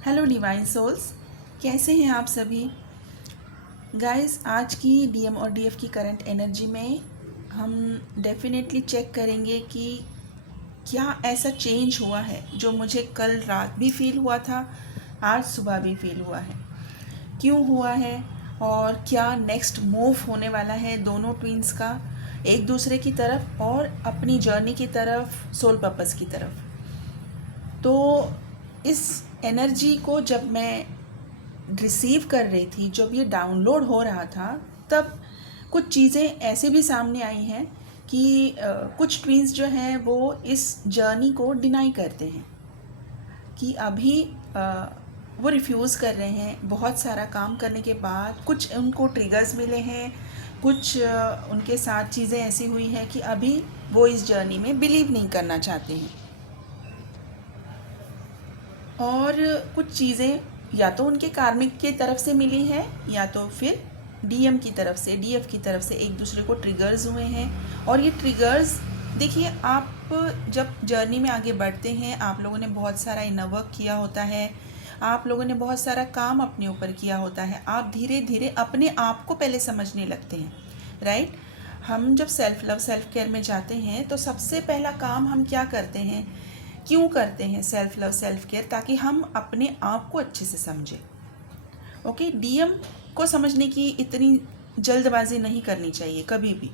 Hello divine souls, कैसे हैं आप सभी गाइस। आज की डीएम और डीएफ की करंट एनर्जी में हम डेफिनेटली चेक करेंगे कि क्या ऐसा चेंज हुआ है जो मुझे कल रात भी फील हुआ था, आज सुबह भी फील हुआ है, क्यों हुआ है और क्या नेक्स्ट मूव होने वाला है दोनों ट्विंस का एक दूसरे की तरफ और अपनी जर्नी की तरफ, सोल पर्पस की तरफ। तो इस एनर्जी को जब मैं रिसीव कर रही थी, जब ये डाउनलोड हो रहा था, तब कुछ चीज़ें ऐसे भी सामने आई हैं कि कुछ ट्विंस जो हैं वो इस जर्नी को डिनाई करते हैं कि अभी वो रिफ्यूज़ कर रहे हैं। बहुत सारा काम करने के बाद कुछ उनको ट्रिगर्स मिले हैं, कुछ उनके साथ चीज़ें ऐसी हुई हैं कि अभी वो इस जर्नी में बिलीव नहीं करना चाहते हैं। और कुछ चीज़ें या तो उनके कार्मिक की तरफ से मिली है या तो फिर डीएम की तरफ से, डीएफ की तरफ से एक दूसरे को ट्रिगर्स हुए हैं। और ये ट्रिगर्स देखिए, आप जब जर्नी में आगे बढ़ते हैं, आप लोगों ने बहुत सारा इनर वर्क किया होता है, आप लोगों ने बहुत सारा काम अपने ऊपर किया होता है, आप धीरे धीरे अपने आप को पहले समझने लगते हैं, राइट। हम जब सेल्फ लव सेल्फ केयर में जाते हैं तो सबसे पहला काम हम क्या करते हैं, क्यों करते हैं सेल्फ लव सेल्फ केयर? ताकि हम अपने आप को अच्छे से समझें। ओके, डीएम को समझने की इतनी जल्दबाजी नहीं करनी चाहिए कभी भी,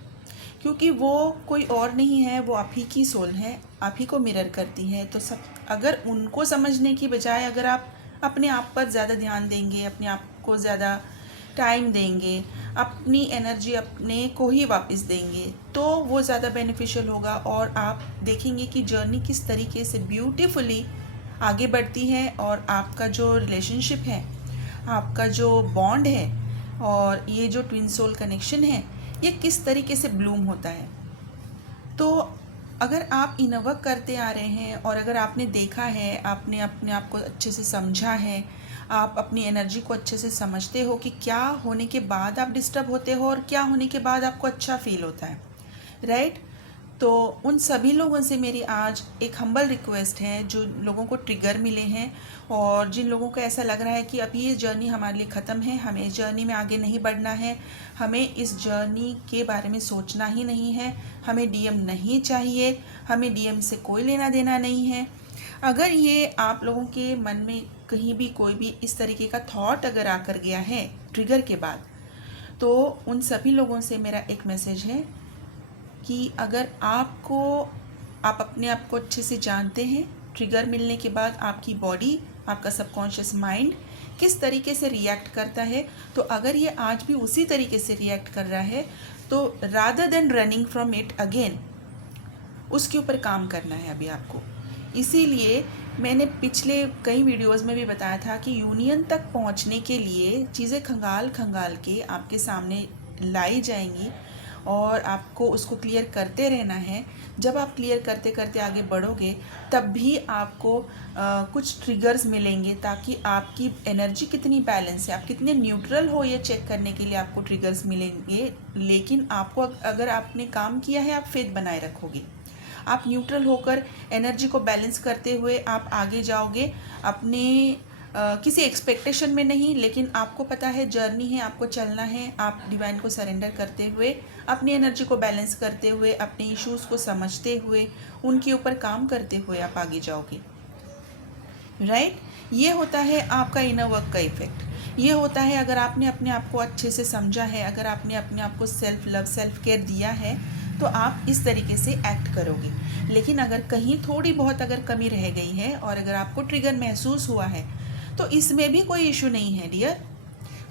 क्योंकि वो कोई और नहीं है, वो आप ही की सोल है, आप ही को मिरर करती है। तो सब अगर उनको समझने की बजाय अगर आप अपने आप पर ज़्यादा ध्यान देंगे, अपने आप को ज़्यादा टाइम देंगे, अपनी एनर्जी अपने को ही वापस देंगे, तो वो ज़्यादा बेनिफिशियल होगा। और आप देखेंगे कि जर्नी किस तरीके से ब्यूटीफुली आगे बढ़ती है और आपका जो रिलेशनशिप है, आपका जो बॉन्ड है और ये जो ट्विन सोल कनेक्शन है, ये किस तरीके से ब्लूम होता है। तो अगर आप इनर वर्क करते आ रहे हैं और अगर आपने देखा है, आपने अपने आप को अच्छे से समझा है, आप अपनी एनर्जी को अच्छे से समझते हो कि क्या होने के बाद आप डिस्टर्ब होते हो और क्या होने के बाद आपको अच्छा फील होता है, राइट। तो उन सभी लोगों से मेरी आज एक हम्बल रिक्वेस्ट है, जो लोगों को ट्रिगर मिले हैं और जिन लोगों को ऐसा लग रहा है कि अभी ये जर्नी हमारे लिए ख़त्म है, हमें इस जर्नी में आगे नहीं बढ़ना है, हमें इस जर्नी के बारे में सोचना ही नहीं है, हमें डीएम नहीं चाहिए, हमें डीएम से कोई लेना देना नहीं है। अगर ये आप लोगों के मन में कहीं भी कोई भी इस तरीके का थॉट अगर आकर गया है ट्रिगर के बाद, तो उन सभी लोगों से मेरा एक मैसेज है कि अगर आप अपने आप को अच्छे से जानते हैं, ट्रिगर मिलने के बाद आपकी बॉडी, आपका सबकॉन्शियस माइंड किस तरीके से रिएक्ट करता है, तो अगर ये आज भी उसी तरीके से रिएक्ट कर रहा है, तो rather than running from it again, उसके ऊपर काम करना है अभी आपको। इसीलिए मैंने पिछले कई वीडियोस में भी बताया था कि यूनियन तक पहुंचने के लिए चीज़ें खंगाल खंगाल के आपके सामने लाई जाएंगी और आपको उसको क्लियर करते रहना है। जब आप क्लियर करते करते आगे बढ़ोगे, तब भी आपको कुछ ट्रिगर्स मिलेंगे, ताकि आपकी एनर्जी कितनी बैलेंस है, आप कितने न्यूट्रल हो, ये चेक करने के लिए आपको ट्रिगर्स मिलेंगे। लेकिन आपको अगर आपने काम किया है, आप फेथ बनाए रखोगे, आप न्यूट्रल होकर एनर्जी को बैलेंस करते हुए आप आगे जाओगे, अपने किसी एक्सपेक्टेशन में नहीं, लेकिन आपको पता है जर्नी है, आपको चलना है। आप डिवाइन को सरेंडर करते हुए, अपनी एनर्जी को बैलेंस करते हुए, अपने इश्यूज़ को समझते हुए, उनके ऊपर काम करते हुए आप आगे जाओगे, राइट। ये होता है आपका इनर वर्क का इफेक्ट। ये होता है अगर आपने अपने आप को अच्छे से समझा है, अगर आपने अपने आप को सेल्फ लव सेल्फ केयर दिया है, तो आप इस तरीके से एक्ट करोगे। लेकिन अगर कहीं थोड़ी बहुत अगर कमी रह गई है और अगर आपको ट्रिगर महसूस हुआ है, तो इसमें भी कोई इशू नहीं है डियर,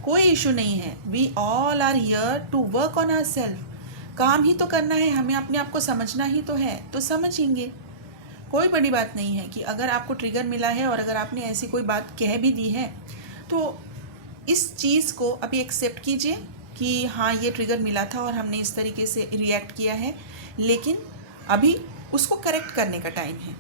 कोई इशू नहीं है। We all are here to work on our self. काम ही तो करना है, हमें अपने आप को समझना ही तो है, तो समझेंगे। कोई बड़ी बात नहीं है कि अगर आपको ट्रिगर मिला है और अगर आपने ऐसी कोई बात कह भी दी है, तो इस चीज़ को अभी एक्सेप्ट कीजिए कि हाँ, ये ट्रिगर मिला था और हमने इस तरीके से रिएक्ट किया है, लेकिन अभी उसको करेक्ट करने का टाइम है।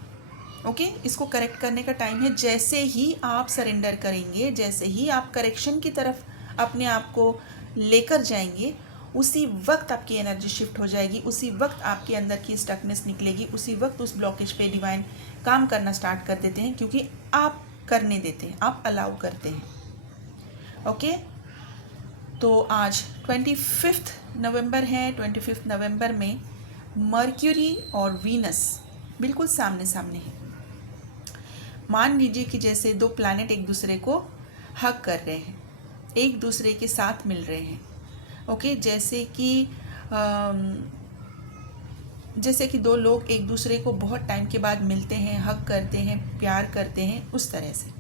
ओके, इसको करेक्ट करने का टाइम है। जैसे ही आप सरेंडर करेंगे, जैसे ही आप करेक्शन की तरफ अपने आप को लेकर जाएंगे, उसी वक्त आपकी एनर्जी शिफ्ट हो जाएगी, उसी वक्त आपके अंदर की स्टकनेस निकलेगी, उसी वक्त उस ब्लॉकेज पे डिवाइन काम करना स्टार्ट कर देते हैं, क्योंकि आप करने देते हैं, आप अलाउ करते हैं। ओके, तो आज 25 नवंबर है। 25 नवंबर में मर्क्यूरी और वीनस बिल्कुल सामने सामने हैं। मान लीजिए कि जैसे दो प्लैनेट एक दूसरे को हग कर रहे हैं, एक दूसरे के साथ मिल रहे हैं। ओके, जैसे कि दो लोग एक दूसरे को बहुत टाइम के बाद मिलते हैं, हग करते हैं, प्यार करते हैं, उस तरह से।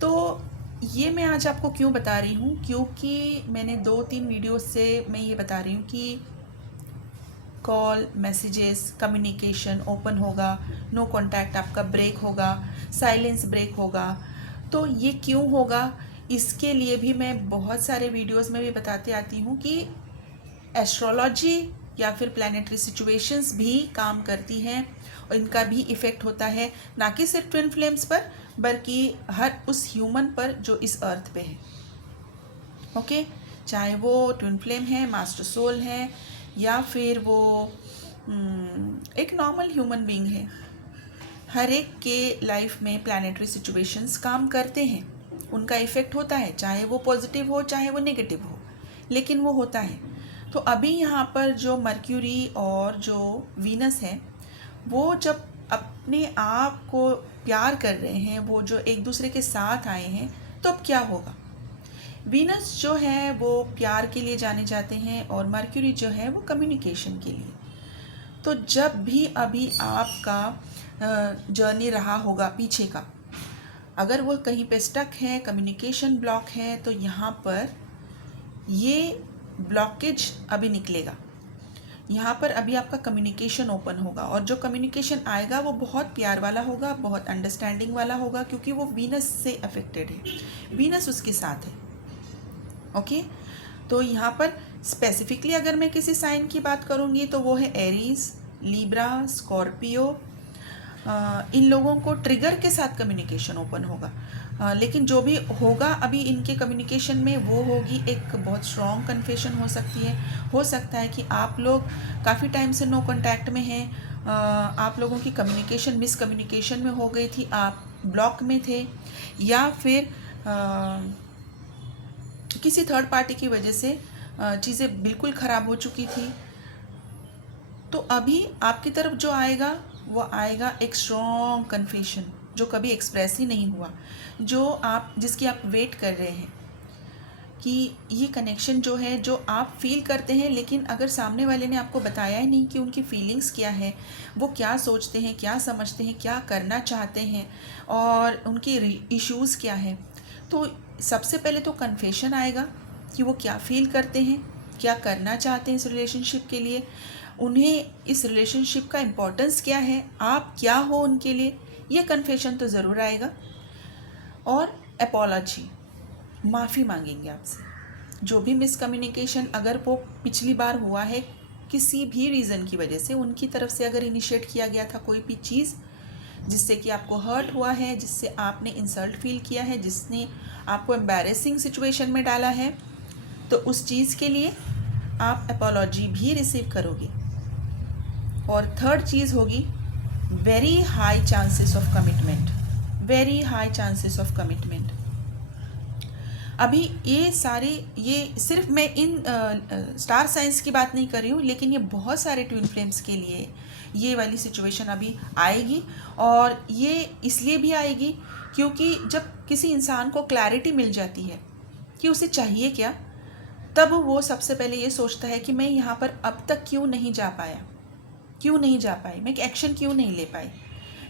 तो ये मैं आज आपको क्यों बता रही हूँ, क्योंकि मैंने 2-3 वीडियोस से मैं ये बता रही हूँ कि कॉल, मैसेजेस, कम्युनिकेशन ओपन होगा, नो कॉन्टैक्ट आपका ब्रेक होगा, साइलेंस ब्रेक होगा। तो ये क्यों होगा, इसके लिए भी मैं बहुत सारे वीडियोस में भी बताते आती हूँ कि एस्ट्रोलॉजी या फिर प्लैनेटरी सिचुएशंस भी काम करती हैं और इनका भी इफ़ेक्ट होता है, ना कि सिर्फ ट्विन फ्लेम्स पर, बल्कि हर उस ह्यूमन पर जो इस अर्थ पे है। ओके, चाहे वो ट्विन फ्लेम है, मास्टर सोल है, या फिर वो एक नॉर्मल ह्यूमन बीइंग है, हर एक के लाइफ में प्लैनेटरी सिचुएशंस काम करते हैं, उनका इफ़ेक्ट होता है, चाहे वो पॉजिटिव हो चाहे वो नेगेटिव हो, लेकिन वो होता है। तो अभी यहाँ पर जो मर्क्यूरी और जो वीनस है, वो जब अपने आप को प्यार कर रहे हैं, वो जो एक दूसरे के साथ आए हैं, तो अब क्या होगा। वीनस जो है वो प्यार के लिए जाने जाते हैं और मर्क्यूरी जो है वो कम्युनिकेशन के लिए। तो जब भी अभी आपका जर्नी रहा होगा पीछे का, अगर वो कहीं पे स्टक है, कम्युनिकेशन ब्लॉक है, तो यहाँ पर ये ब्लॉकेज अभी निकलेगा। यहाँ पर अभी आपका कम्युनिकेशन ओपन होगा और जो कम्युनिकेशन आएगा वो बहुत प्यार वाला होगा, बहुत अंडरस्टैंडिंग वाला होगा, क्योंकि वो वीनस से अफेक्टेड है, वीनस उसके साथ है। ओके, तो यहाँ पर स्पेसिफिकली अगर मैं किसी साइन की बात करूँगी तो वो है एरीज, लिब्रा, स्कॉर्पियो। इन लोगों को ट्रिगर के साथ कम्युनिकेशन ओपन होगा, लेकिन जो भी होगा अभी इनके कम्युनिकेशन में वो होगी एक बहुत स्ट्रॉन्ग कन्फेशन हो सकती है। हो सकता है कि आप लोग काफ़ी टाइम से नो कांटेक्ट में हैं, आप लोगों की कम्युनिकेशन मिसकम्युनिकेशन में हो गई थी, आप ब्लॉक में थे, या फिर किसी थर्ड पार्टी की वजह से चीज़ें बिल्कुल ख़राब हो चुकी थी। तो अभी आपकी तरफ जो आएगा वो आएगा एक स्ट्रॉन्ग कन्फेशन, जो कभी एक्सप्रेस ही नहीं हुआ, जिसकी आप वेट कर रहे हैं कि ये कनेक्शन जो है, जो आप फील करते हैं, लेकिन अगर सामने वाले ने आपको बताया ही नहीं कि उनकी फीलिंग्स क्या है, वो क्या सोचते हैं, क्या समझते हैं, क्या करना चाहते हैं और उनके इश्यूज़ क्या हैं, तो सबसे पहले तो कन्फेशन आएगा कि वो क्या फील करते हैं, क्या करना चाहते हैं इस रिलेशनशिप के लिए, उन्हें इस रिलेशनशिप का इम्पोर्टेंस क्या है, आप क्या हो उनके लिए, ये कन्फेशन तो ज़रूर आएगा। और एपोलॉजी, माफ़ी मांगेंगे आपसे। जो भी मिसकम्युनिकेशन अगर वो पिछली बार हुआ है किसी भी रीज़न की वजह से, उनकी तरफ से अगर इनिशिएट किया गया था कोई भी चीज़ जिससे कि आपको हर्ट हुआ है, जिससे आपने इंसल्ट फील किया है, जिसने आपको एम्बैरेसिंग सिचुएशन में डाला है, तो उस चीज़ के लिए आप एपोलॉजी भी रिसीव करोगे। और थर्ड चीज़ होगी very high chances of commitment, very high chances of commitment. अभी ये सिर्फ मैं इन स्टार साइंस की बात नहीं कर रही हूँ, लेकिन ये बहुत सारे ट्विन फ्लेम्स के लिए ये वाली सिचुएशन अभी आएगी। और ये इसलिए भी आएगी क्योंकि जब किसी इंसान को क्लैरिटी मिल जाती है कि उसे चाहिए क्या, तब वो सबसे पहले ये सोचता है कि मैं यहाँ पर अब तक क्यों नहीं जा पाया, क्यों नहीं जा पाई, मैं एक्शन क्यों नहीं ले पाई,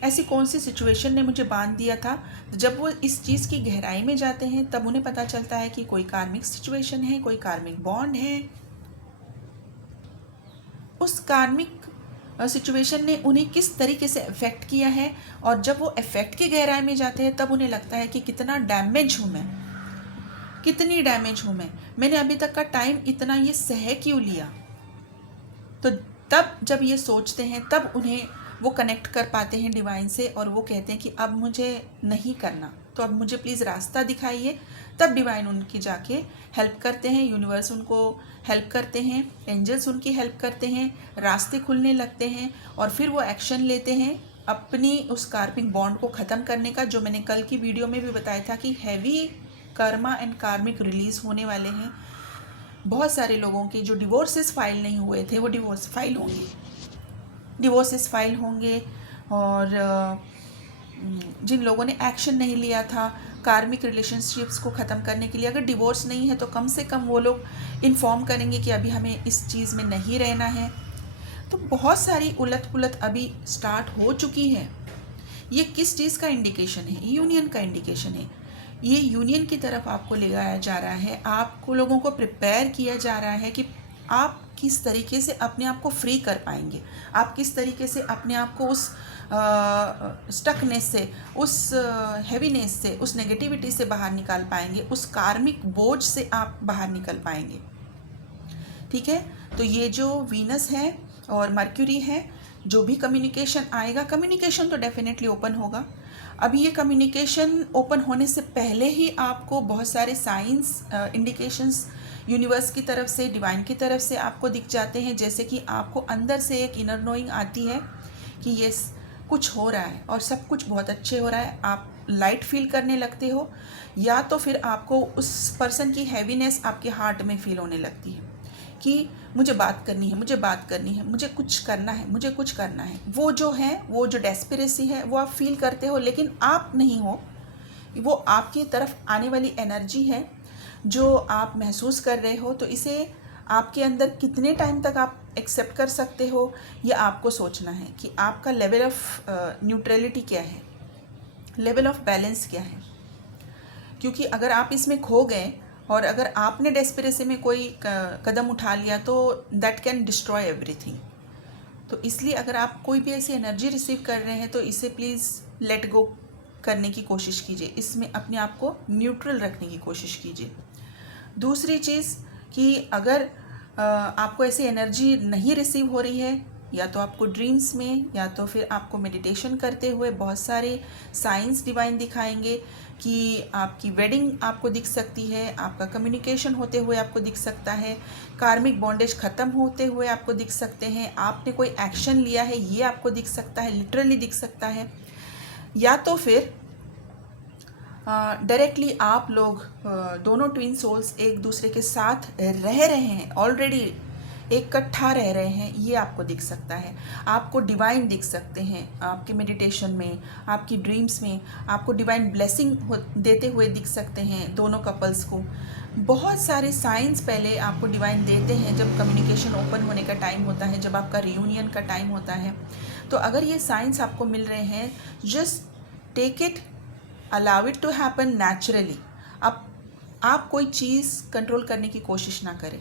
ऐसी कौन सी सिचुएशन ने मुझे बांध दिया था। जब वो इस चीज़ की गहराई में जाते हैं तब उन्हें पता चलता है कि कोई कार्मिक सिचुएशन है, कोई कार्मिक बॉन्ड है, उस कार्मिक सिचुएशन ने उन्हें किस तरीके से अफेक्ट किया है। और जब वो अफेक्ट की गहराई में जाते हैं तब उन्हें लगता है कि कितना डैमेज हूँ मैं, कितनी डैमेज हूँ मैंने अभी तक का टाइम इतना ये सह क्यों लिया। तो तब जब ये सोचते हैं तब उन्हें वो कनेक्ट कर पाते हैं डिवाइन से और वो कहते हैं कि अब मुझे नहीं करना, तो अब मुझे प्लीज़ रास्ता दिखाइए। तब डिवाइन उनकी जाके हेल्प करते हैं, यूनिवर्स उनको हेल्प करते हैं, एंजल्स उनकी हेल्प करते हैं, रास्ते खुलने लगते हैं और फिर वो एक्शन लेते हैं अपनी उस कार्मिक बॉन्ड को ख़त्म करने का, जो मैंने कल की वीडियो में भी बताया था कि हैवी कर्मा एंड कार्मिक रिलीज़ होने वाले हैं। बहुत सारे लोगों के जो डिवोर्सेस फाइल नहीं हुए थे वो डिवोर्सेस फाइल होंगे, और जिन लोगों ने एक्शन नहीं लिया था कार्मिक रिलेशनशिप्स को ख़त्म करने के लिए, अगर डिवोर्स नहीं है तो कम से कम वो लोग इन्फॉर्म करेंगे कि अभी हमें इस चीज़ में नहीं रहना है। तो बहुत सारी उलट पुलट अभी स्टार्ट हो चुकी है। ये किस चीज़ का इंडिकेशन है? यूनियन का इंडिकेशन है। ये यूनियन की तरफ आपको ले जाया जा रहा है, आपको लोगों को प्रिपेयर किया जा रहा है कि आप किस तरीके से अपने आप को फ्री कर पाएंगे, आप किस तरीके से अपने आप को उस स्टकनेस से, उस हैवीनेस से, उस नेगेटिविटी से बाहर निकाल पाएंगे, उस कार्मिक बोझ से आप बाहर निकल पाएंगे। ठीक है, तो ये जो वीनस है और मर्क्यूरी है, जो भी कम्युनिकेशन आएगा, कम्युनिकेशन तो डेफिनेटली ओपन होगा। अभी ये कम्युनिकेशन ओपन होने से पहले ही आपको बहुत सारे साइंस, इंडिकेशंस यूनिवर्स की तरफ से, डिवाइन की तरफ से आपको दिख जाते हैं, जैसे कि आपको अंदर से एक इनर नोइंग आती है कि ये कुछ हो रहा है और सब कुछ बहुत अच्छे हो रहा है। आप लाइट फील करने लगते हो, या तो फिर आपको उस पर्सन की हैवीनेस आपके हार्ट में फील होने लगती है कि मुझे बात करनी है, मुझे कुछ करना है, मुझे कुछ करना है। वो जो डेस्परेसी है वो आप फील करते हो, लेकिन आप नहीं हो, वो आपकी तरफ आने वाली एनर्जी है जो आप महसूस कर रहे हो। तो इसे आपके अंदर कितने टाइम तक आप एक्सेप्ट कर सकते हो, ये आपको सोचना है कि आपका लेवल ऑफ न्यूट्रलिटी क्या है, लेवल ऑफ बैलेंस क्या है। क्योंकि अगर आप इसमें खो गए और अगर आपने डेस्परेसी में कोई कदम उठा लिया तो दैट कैन डिस्ट्रॉय एवरीथिंग। तो इसलिए अगर आप कोई भी ऐसी एनर्जी रिसीव कर रहे हैं तो इसे प्लीज़ लेट गो करने की कोशिश कीजिए, इसमें अपने आप को न्यूट्रल रखने की कोशिश कीजिए। दूसरी चीज़ कि अगर आपको ऐसी एनर्जी नहीं रिसीव हो रही है, या तो आपको ड्रीम्स में या तो फिर आपको मेडिटेशन करते हुए बहुत सारे साइंस डिवाइन दिखाएंगे कि आपकी वेडिंग आपको दिख सकती है, आपका कम्युनिकेशन होते हुए आपको दिख सकता है, कार्मिक बॉन्डेज ख़त्म होते हुए आपको दिख सकते हैं, आपने कोई एक्शन लिया है ये आपको दिख सकता है, लिटरली दिख सकता है। या तो फिर डायरेक्टली आप लोग दोनों ट्विन सोल्स एक दूसरे के साथ रह रहे हैं, ऑलरेडी इकट्ठा रह रहे हैं, ये आपको दिख सकता है। आपको डिवाइन दिख सकते हैं, आपके मेडिटेशन में, आपकी ड्रीम्स में आपको डिवाइन ब्लेसिंग देते हुए दिख सकते हैं दोनों कपल्स को। बहुत सारे साइंस पहले आपको डिवाइन देते हैं जब कम्युनिकेशन ओपन होने का टाइम होता है, जब आपका रियूनियन का टाइम होता है। तो अगर ये साइंस आपको मिल रहे हैं, just take it, allow it to happen naturally. आप कोई चीज़ कंट्रोल करने की कोशिश ना करें,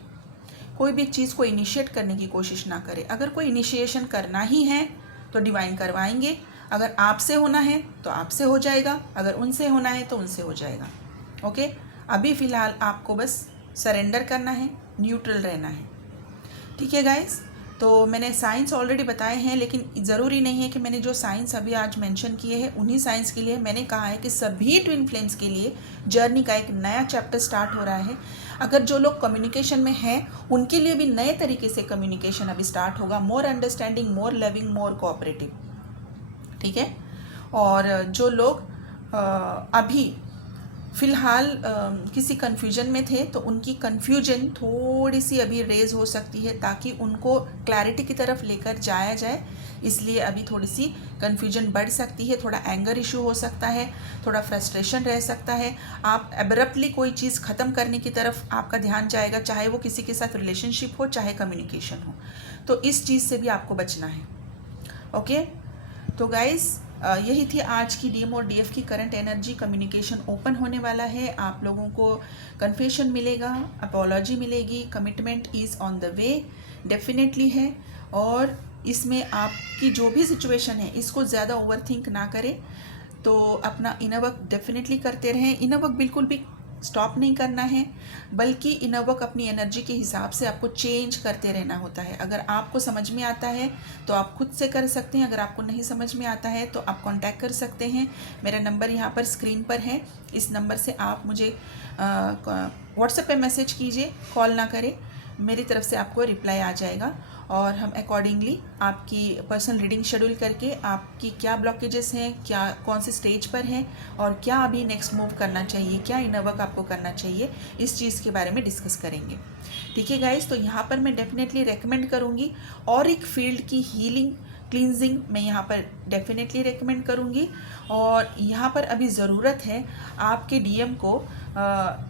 कोई भी चीज़ को इनिशिएट करने की कोशिश ना करें। अगर कोई इनिशिएशन करना ही है तो डिवाइन करवाएंगे, अगर आपसे होना है तो आपसे हो जाएगा, अगर उनसे होना है तो उनसे हो जाएगा। ओके, अभी फ़िलहाल आपको बस सरेंडर करना है, न्यूट्रल रहना है। ठीक है गाइस, तो मैंने साइंस ऑलरेडी बताए हैं, लेकिन ज़रूरी नहीं है कि मैंने जो साइंस अभी आज मेंशन किए हैं उन्हीं साइंस के लिए मैंने कहा है कि सभी ट्विन फ्लेम्स के लिए जर्नी का एक नया चैप्टर स्टार्ट हो रहा है। अगर जो लोग कम्युनिकेशन में हैं उनके लिए भी नए तरीके से कम्युनिकेशन अभी स्टार्ट होगा, मोर अंडरस्टैंडिंग, मोर लविंग, मोर कोऑपरेटिव। ठीक है, और जो लोग अभी फ़िलहाल किसी कन्फ्यूजन में थे तो उनकी कन्फ्यूजन थोड़ी सी अभी रेज हो सकती है, ताकि उनको क्लैरिटी की तरफ लेकर जाया जाए। इसलिए अभी थोड़ी सी कन्फ्यूजन बढ़ सकती है, थोड़ा एंगर इशू हो सकता है, थोड़ा फ्रस्ट्रेशन रह सकता है। आप एब्रप्टली कोई चीज़ ख़त्म करने की तरफ आपका ध्यान जाएगा, चाहे वो किसी के साथ रिलेशनशिप हो, चाहे कम्युनिकेशन हो। तो इस चीज़ से भी आपको बचना है। ओके, तो गाइज़ यही थी आज की डीएम और डीएफ की करंट एनर्जी। कम्युनिकेशन ओपन होने वाला है, आप लोगों को कन्फेशन मिलेगा, अपॉलॉजी मिलेगी, commitment is on the way, definitely है। और इसमें आपकी जो भी सिचुएशन है इसको ज़्यादा ओवरथिंक ना करें, तो अपना इनर वर्क डेफिनेटली करते रहें। इनर वर्क बिल्कुल भी स्टॉप नहीं करना है, बल्कि इनर वर्क अपनी एनर्जी के हिसाब से आपको चेंज करते रहना होता है। अगर आपको समझ में आता है तो आप खुद से कर सकते हैं, अगर आपको नहीं समझ में आता है तो आप कांटेक्ट कर सकते हैं। मेरा नंबर यहाँ पर स्क्रीन पर है, इस नंबर से आप मुझे व्हाट्सएप पे मैसेज कीजिए, कॉल ना करें। मेरी तरफ से आपको रिप्लाई आ जाएगा और हम अकॉर्डिंगली आपकी पर्सनल रीडिंग शेड्यूल करके आपकी क्या ब्लॉकेजेस हैं, क्या कौन से स्टेज पर हैं और क्या अभी नेक्स्ट मूव करना चाहिए, क्या इनर वर्क आपको करना चाहिए, इस चीज़ के बारे में डिस्कस करेंगे। ठीक है गाइस, तो यहाँ पर मैं डेफिनेटली रेकमेंड करूँगी और एक फील्ड की हीलिंग क्लींजिंग मैं यहाँ पर डेफिनेटली रेकमेंड करूँगी। और यहाँ पर अभी ज़रूरत है आपके डीएम को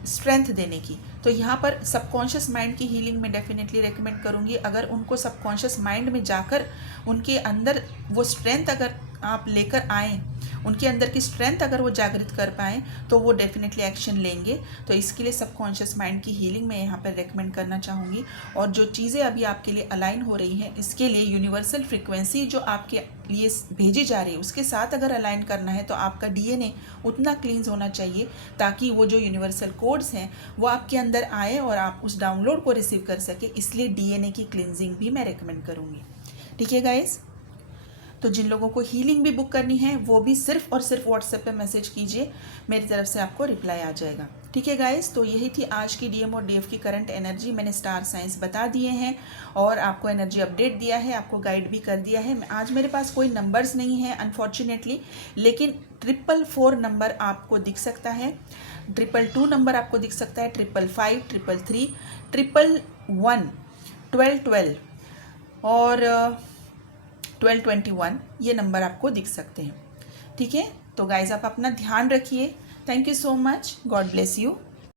स्ट्रेंथ देने की, तो यहाँ पर सबकॉन्शियस माइंड की हीलिंग मैं डेफिनेटली रेकमेंड करूँगी। अगर उनको सबकॉन्शियस माइंड में जाकर उनके अंदर वो स्ट्रेंथ अगर आप लेकर आएँ, उनके अंदर की स्ट्रेंथ अगर वो जागृत कर पाएँ तो वो डेफिनेटली एक्शन लेंगे। तो इसके लिए सबकॉन्शियस माइंड की हीलिंग मैं यहाँ पर रेकमेंड करना चाहूँगी। और जो चीज़ें अभी आपके लिए अलाइन हो रही हैं, इसके लिए यूनिवर्सल फ्रीक्वेंसी जो आपके लिए भेजी जा रही है उसके साथ अगर अलाइन करना है तो आपका डीएनए उतना क्लींस होना चाहिए ताकि वो जो यूनिवर्सल कोड्स हैं वो आपके अंदर आए और आप उस डाउनलोड को रिसीव कर सके। इसलिए डीएनए की क्लींजिंग भी मैं रेकमेंड करूँगी। ठीक है गाइस, तो जिन लोगों को हीलिंग भी बुक करनी है वो भी सिर्फ और सिर्फ व्हाट्सएप पे मैसेज कीजिए, मेरी तरफ से आपको रिप्लाई आ जाएगा। ठीक है गाइस, तो यही थी आज की डीएम और डीएफ की करंट एनर्जी। मैंने स्टार साइंस बता दिए हैं और आपको एनर्जी अपडेट दिया है, आपको गाइड भी कर दिया है। आज मेरे पास कोई नंबर्स नहीं है अनफॉर्चुनेटली, लेकिन 444 नंबर आपको दिख सकता है, 222 नंबर आपको दिख सकता है, 555, 333, 111, 1212 और 1221 ये नंबर आपको दिख सकते हैं। ठीक है, तो गाइज आप अपना ध्यान रखिए। Thank you so much, God bless you.